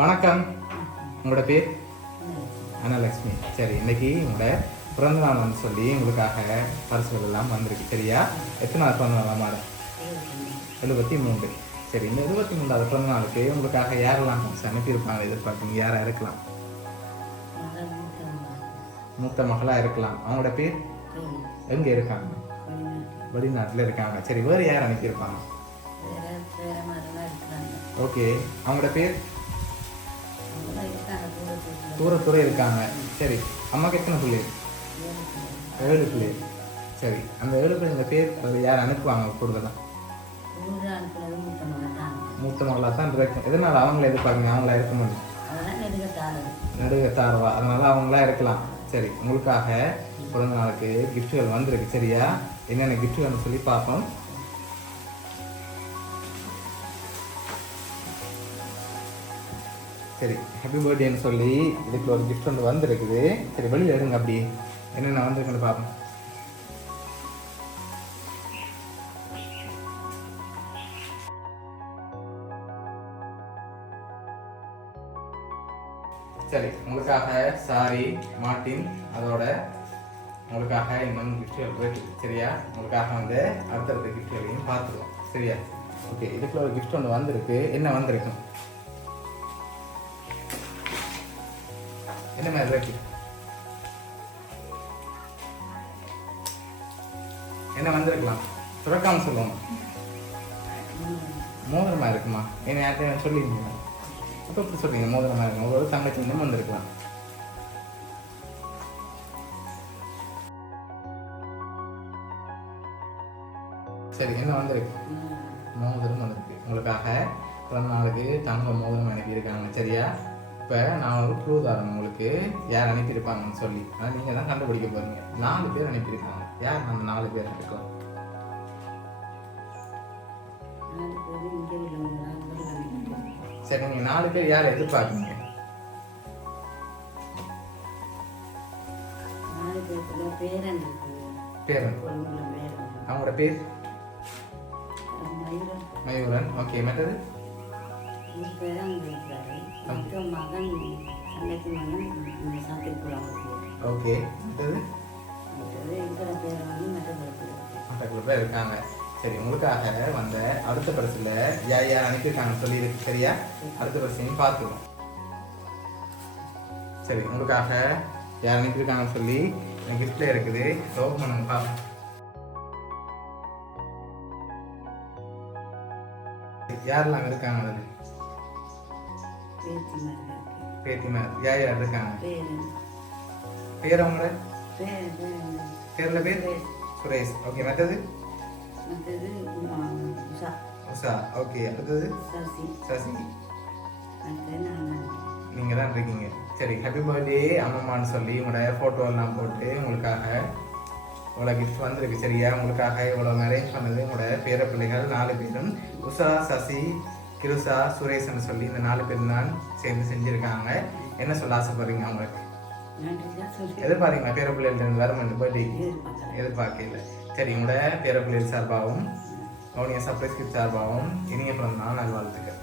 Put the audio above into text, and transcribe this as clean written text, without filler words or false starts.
வணக்கம். உங்களோட பேர்? அனலக்ஷ்மி. சரி, இன்னைக்கு உங்களோட பிறந்த நாள் சொல்லி உங்களுக்காக பரிசுகள் எல்லாம் வந்திருக்கு. சரியா? எத்தனாவது பிறந்த நாள் மாட? 73. சரி, இந்த 73வது பிறந்த நாளுக்கு உங்களுக்காக யாரெல்லாம் அனுப்பியிருப்பாங்க எதிர்பார்ப்பீங்க? யாராக இருக்கலாம்? மூத்த மகளாக இருக்கலாம். அவங்களோட பேர் எங்கே இருக்காங்க? வெளிநாட்டில் இருக்காங்க. சரி, வேறு யார் அனுப்பியிருப்பாங்க? ஓகே, அவங்களோட பேர்? தூரத்தூர இருக்காங்க. சரி, அம்மாக்கு எத்தனை பிள்ளை? 7 பிள்ளை. சரி, அந்த 7 பிள்ளைங்க பேர் யார் அனுப்புவாங்க கூடுதலாக? மூத்த மகளாக தான் இருக்கும். எதனால அவங்கள எதிர்பார்க்குங்க? அவங்களா இருக்க முடியும்? நடுகத்தாரவா, அதனால அவங்களா இருக்கலாம். சரி, உங்களுக்காக பிறந்த நாளுக்கு கிஃப்ட்டுகள் வந்திருக்கு. சரியா? என்னென்ன கிஃப்ட்டுகள்னு சொல்லி பார்ப்போம். சரி, ஹாப்பி பர்த்டேன்னு சொல்லி இதுக்கு ஒரு கிஃப்ட் ஒன்று வந்திருக்குது. சரி, வெளியில் எடுங்க. அப்படி என்னென்ன வந்திருக்குன்னு பார்ப்போம். சரி, உங்களுக்காக சாரி மார்ட்டின், அதோட உங்களுக்காக இன்னும் கிஃப்ட்கள் இருக்கு. சரியா? உங்களுக்காக அடுத்தடுத்த கிஃப்ட்களையும் பார்த்துருவோம். சரியா? ஓகே, இதுக்குள்ள ஒரு கிஃப்ட் ஒன்று வந்திருக்கு. என்ன வந்திருக்கு? என்ன மாதிரி இருக்கு? என்ன வந்திருக்கலாம்? துறக்காம சொல்லுவோம். மோதிரமா இருக்குமா? என்ன யார்கிட்ட சொல்லியிருந்தீங்க? இப்போ எப்படி சொல்றீங்க மோதிரமா இருக்கு? உங்களோட தங்கச்சி இன்னும் வந்திருக்கலாம். சரி, என்ன வந்திருக்கு? மோதிரம் வந்திருக்கு. உங்களுக்காக பிறந்த நாளுக்கு தங்க மோதிரம் அனுப்பியிருக்காங்க. சரியா? இப்போ நான் ஒரு க்ளூ தரேன் உங்களுக்கு, யார் அனுப்பியிருப்பாங்கன்னு சொல்லி. ஆனால் நீங்கள் தான் கண்டுபிடிக்க போறீங்க. 4 பேர் அனுப்பியிருக்காங்க. யார் அந்த 4 பேர் இருக்கலாம்? சரி, நீங்கள் 4 பேர் யாரை எதிர்பார்க்குறீங்க? பேரன். அவங்களோட பேர்? மயூரன். ஓகே, மற்றது? ஓகே, மற்றது? மற்ற பேர் இருக்காங்க. சரி, உங்களுக்காக வந்த அடுத்த பரிசுல யார் யார் அனுப்பியிருக்காங்கன்னு சொல்லி இருக்கு. சரியா? அடுத்த பரிசையும் பார்த்துருவோம். சரி, உங்களுக்காக யார் அனுப்பியிருக்காங்கன்னு சொல்லி கிஃப்ட்ல இருக்குது. ஓப்பன் பண்ணுங்க பார்ப்போம். யாரெல்லாம் இருக்காங்க அதில்? பேத்திமார். யார் யார் இருக்காங்க? பேர் அவங்கள பேர்ல பேர்? சுரேஷ். ஓகே, மற்றது? உஷா. ஓகே, அடுத்தது? சசி. நீங்க தான் இருக்கீங்க. சரி, ஹாப்பி பர்த்டே அம்மம்மான்னு சொல்லி உங்களோட ஃபோட்டோ எல்லாம் போட்டு உங்களுக்காக இவ்வளோ கிஃப்ட் வந்திருக்கு. சரியா? உங்களுக்காக இவ்வளோ அரேஞ்ச் பண்ணது உங்களோட பேர பிள்ளைகள் 4 பேரும். உஷா, சசி, கிருஷா, சுரேஷ்ன்னு சொல்லி இந்த 4 பேரும் தான் சேர்ந்து செஞ்சுருக்காங்க. என்ன சொல்ல ஆசைப்படுறீங்க அவங்களுக்கு? எதிர்பார்த்தீங்களா பேர பிள்ளைகள் வரும் இந்த பர்த்டே? எதிர்பார்க்கல. சரி, உங்களோட பேர பிள்ளைகள் சார்பாகவும் அவனிய சர்ப்ரைஸ் கிஃப்ட் சார்பாகவும் இனிய பிறந்த நாள் நல்வாழ்த்துக்கள்.